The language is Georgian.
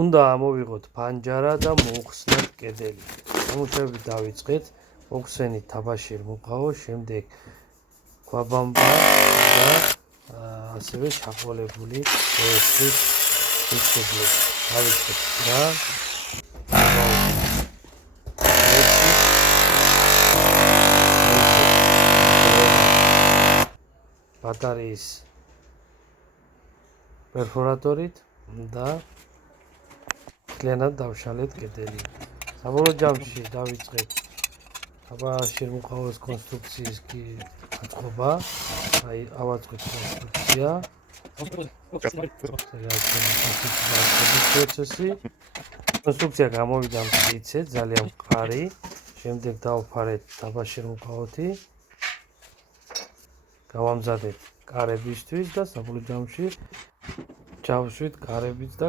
უნდა ამოვიღოთ ფანჯარა და მოვხსნათ კედელი. Გამოსავები დავიწყეთ. მოვხსენით თაბაშირ მუყაო, შემდეგ ქვაბამბა და ასევე ჩაყოლებული ეს კედელი. დავიწყეთ რა. ბატარეის პერფორატორით და მთლიანად დავშალეთ კედელი. საბოლოო ჯამში დავიწყეთ თაბაშირ მუყაოს კონსტრუქციის აწყობა. აი ავაწყეთ კონსტრუქცია. კონსტრუქცია გამოვიდა მტკიცე, ძალიან მყარი. შემდეგ დავფარეთ თაბაშირ მუყაოთი. გავამზადეთ კარებისთვის და საბოლოო ჯამში ჩავშვით კარებიც და